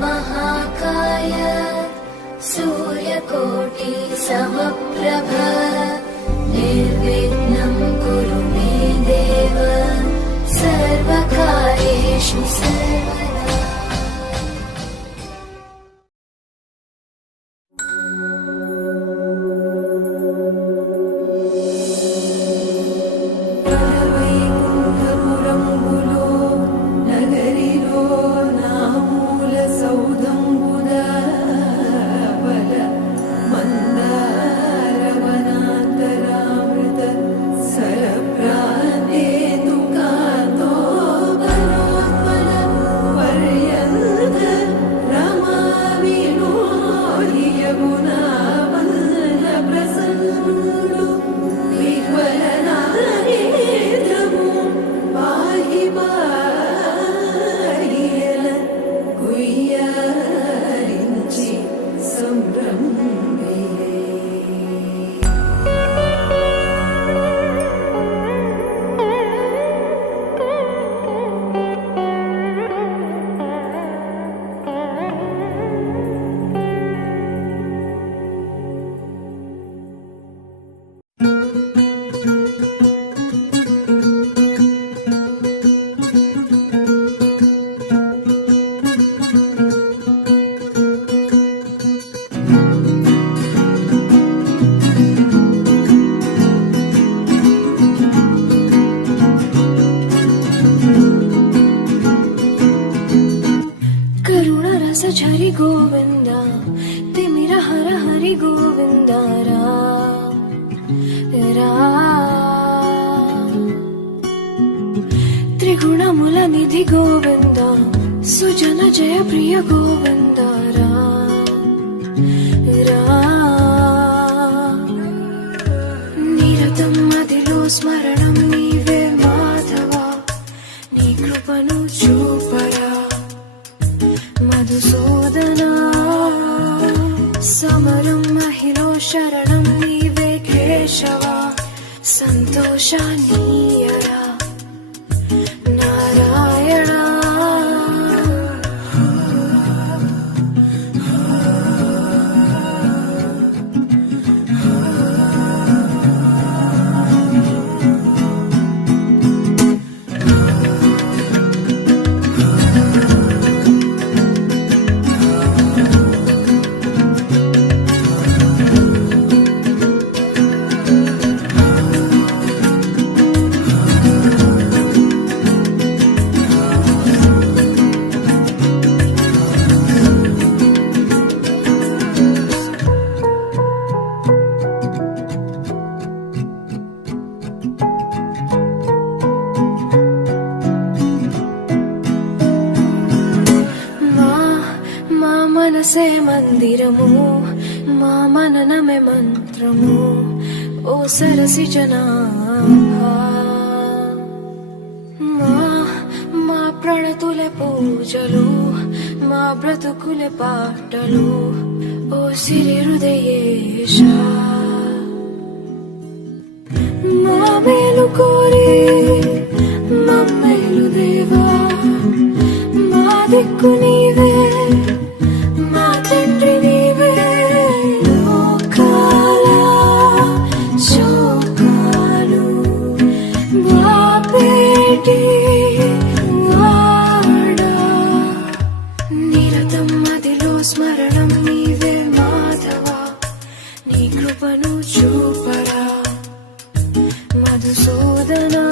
महाकाय सूर्यकोटि समप्रभ निर्विघ्नं कुरु मे देव सर्वकार्येषु सर्वदा। झरि गोविन्द तिमिर हर हरि गोविन्द त्रिगुणमुल निधि गोविन्द सुजन जय प्रिय गोविन्द निरतं मदिलो स्मरणं नीवे माधव नी कृपनु चूपरा मधुसूदना समरं महिलो शरणं नीवे केशव संतोषानीयरा नारायण మనసే మందిరము మా మననమే మంత్రము ఓ సరసి జనాభా మా ప్రణతులే పూజలు మా బ్రతుకులే పాటలు ఓ సిరి హృదయేశ మా మేలు కోరి మమ్మేలు దేవా మా దిక్కు నీవే నిరతం మదిలో స్మరణం నీవే మాధవ నీ కృపను చూపరా మధుసూదనా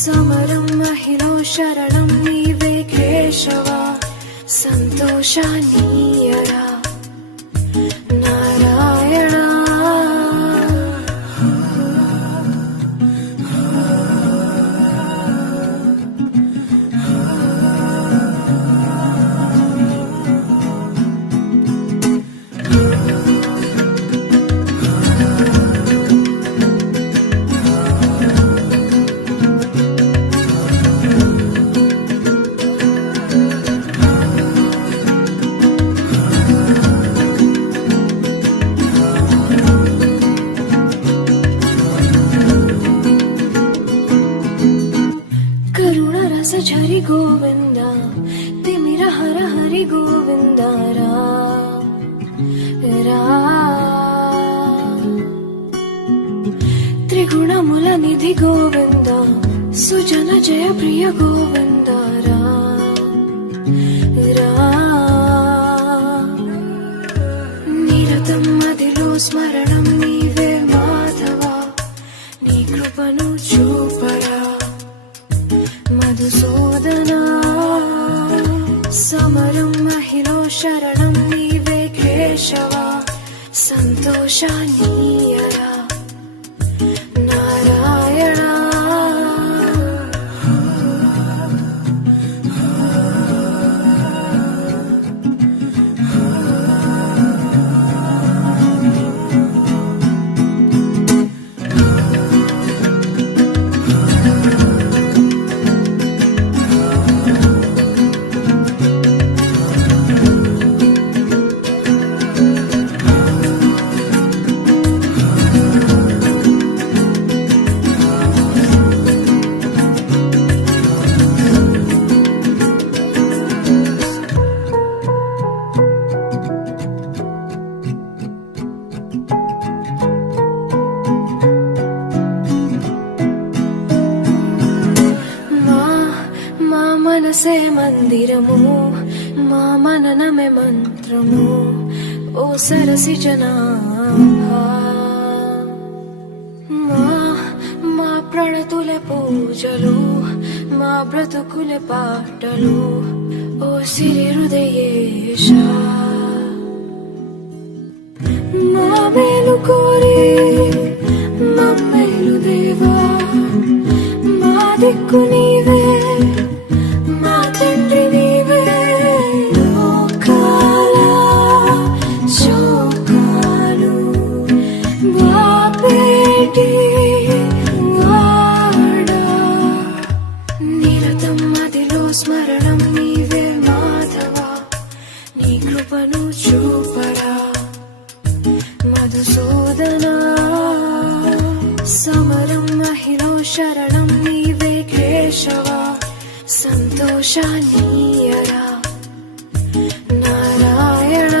సమరం మహిళ శరణం నీవే కేశవ సంతోషానీయరా నారాయణ झरि गोविन्द तिमिर హర హరి గోవింద రా త్రిగుణముల నిధి గోవింద సుజన జయ ప్రియ గోవింద రా నిరతం మదిలో స్మరణం నీవే మాధవ నీ కృపను చూపరా మధుసూదనా సమరం మహిలో శరణం నీవే కేశవ సంతోషానీయరా నారాయణ మనసే మందిరము మా మననమే మంత్రము ఓ సరసి జనాభా మా ప్రణతులే పూజలు మా బ్రతుకులే పాటలు ఓ సిరి హృదయేశ మా మేలు కోరి మమ్మేలు దేవా మా దిక్కు నీవే మా తండ్రి నీవే లోకాల శోకాలు బాపేటి వాడా నిరతం మదిలో స్మరణం నీవే మాధవ నీ కృపను చూపరా మధుసూదనా సమరం మహిలో శరణం నీవే కేశవ సంతోషానీయరా నారాయణ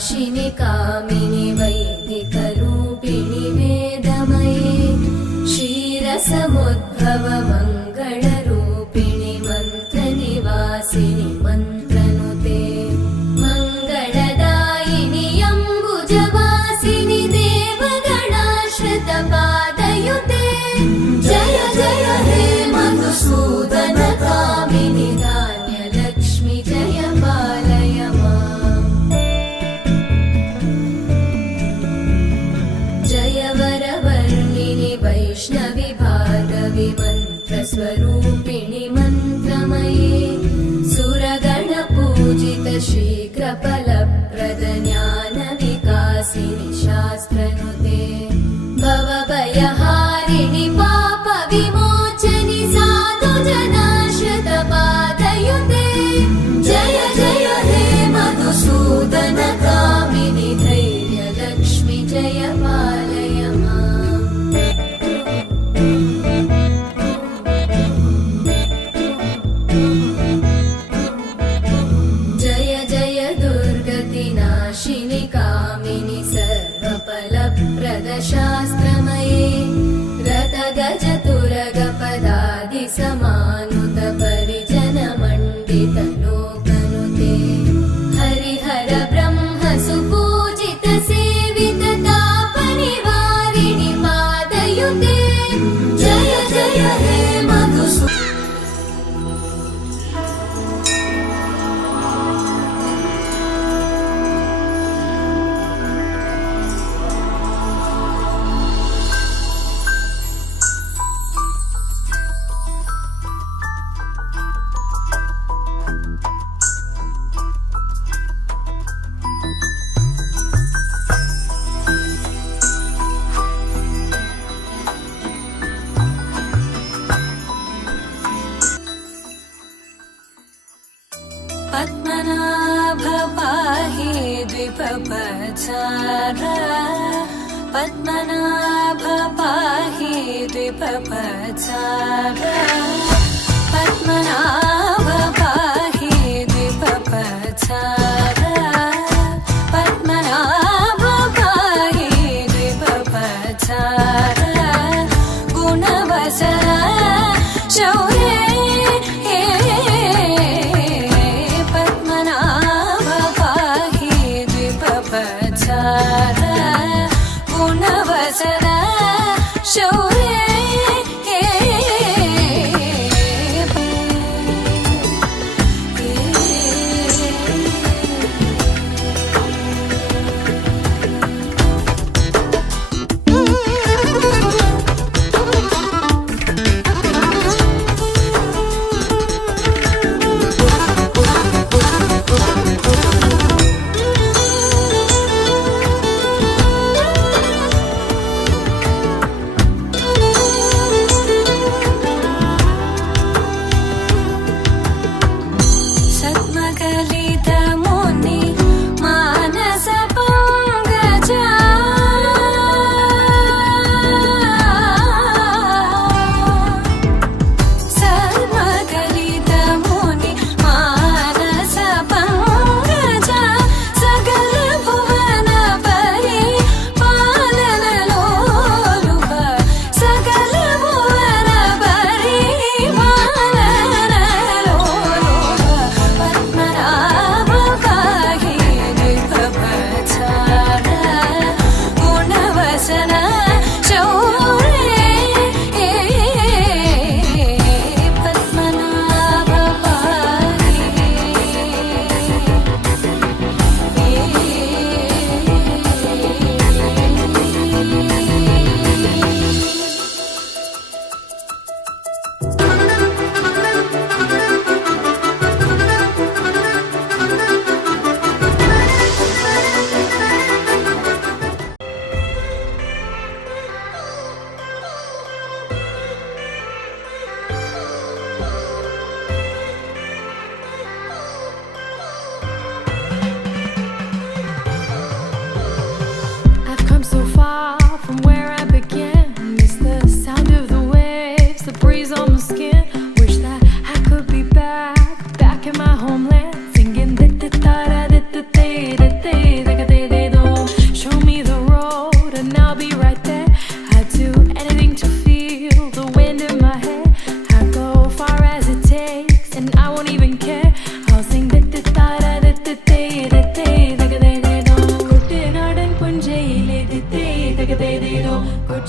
नाशिनि कामिनि वैदिकरूपिणि वेदमये क्षीरसमुद्भव मङ्गलरूपिणि मन्त्रनिवासिनि मन्त्रनुते मङ्गलदायिनि अम्बुजवासिनि देवगणाश्रितपादयुते जय जय हे मधुसूदन कामिनि धान्यलक्ष्मि जय पालय माम् जय वरवर्णिनि वैष्णवि भार्गवि मन्त्रस्वरूपिणि मन्त्रमये सुरगणपूजित शीघ्रफलप्रद ज्ञानविकासिनि शास्त्रनुते भवभयहारिणि पापविमोचनि साधुजनाश्रितपादयुते जय जय हे मधुसूदन कामिनि धैर्यलक्ष्मि जय पालय माम् जय जय दुर्गतिनाशिनि कामिनि सर्वफलप्रदशास्त्रमये रथगजतुरगपदादिसमानुत परिजनमण्डित लोकनुते हरिहर ब्रह्म सुपूजित सेवित तापनिवारिणि पादयुते जय जय हे मधुसूदन पद्मनाभ पाहि द्विपपचार पद्मनाभ पाहि द्विपपचार पद्मनाभ पाहि द्विपपचार पद्मनाभ पाहि द्विपपचार गुणवसर शौर्ये गुणवसर शौर्ये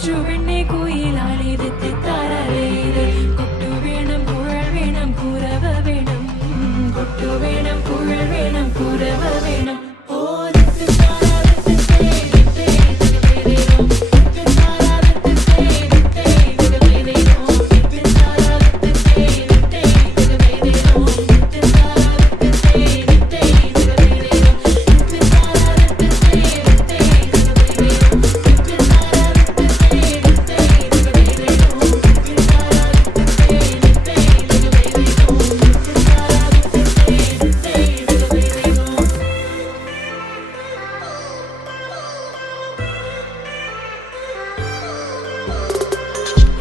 കൊച്ചു പെണ്ണെ കുയിലാളി തെറ്റിത്താരേ കൊട്ടു വേണം കുഴൽ വേണം കുരവ വേണം കൊട്ടു വേണം കുഴൽ വേണം കുരവ വേണം ഓ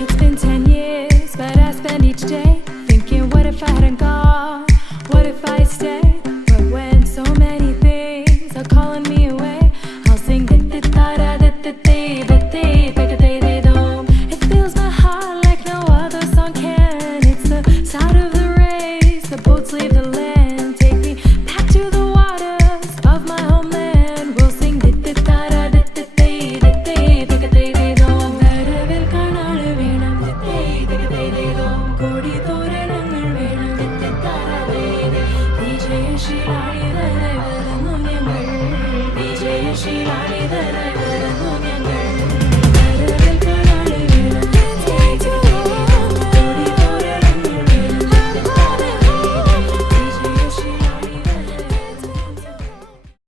It's been 10 years, but I spend each day thinking, what if I hadn't gone? What if I stayed? But when so many things are calling me away, I'll sing it fills my heart like no other song can. It's the sound of the race, the boats leave the land. Take me back to the waters of my homeland. We'll sing വരവിൽ കാണാള് വേണം കോടി തോരണങ്ങൾ വേണം വിജയശീലാളി തര വരുന്നു ഞങ്ങൾ വിജയശീലാളി തര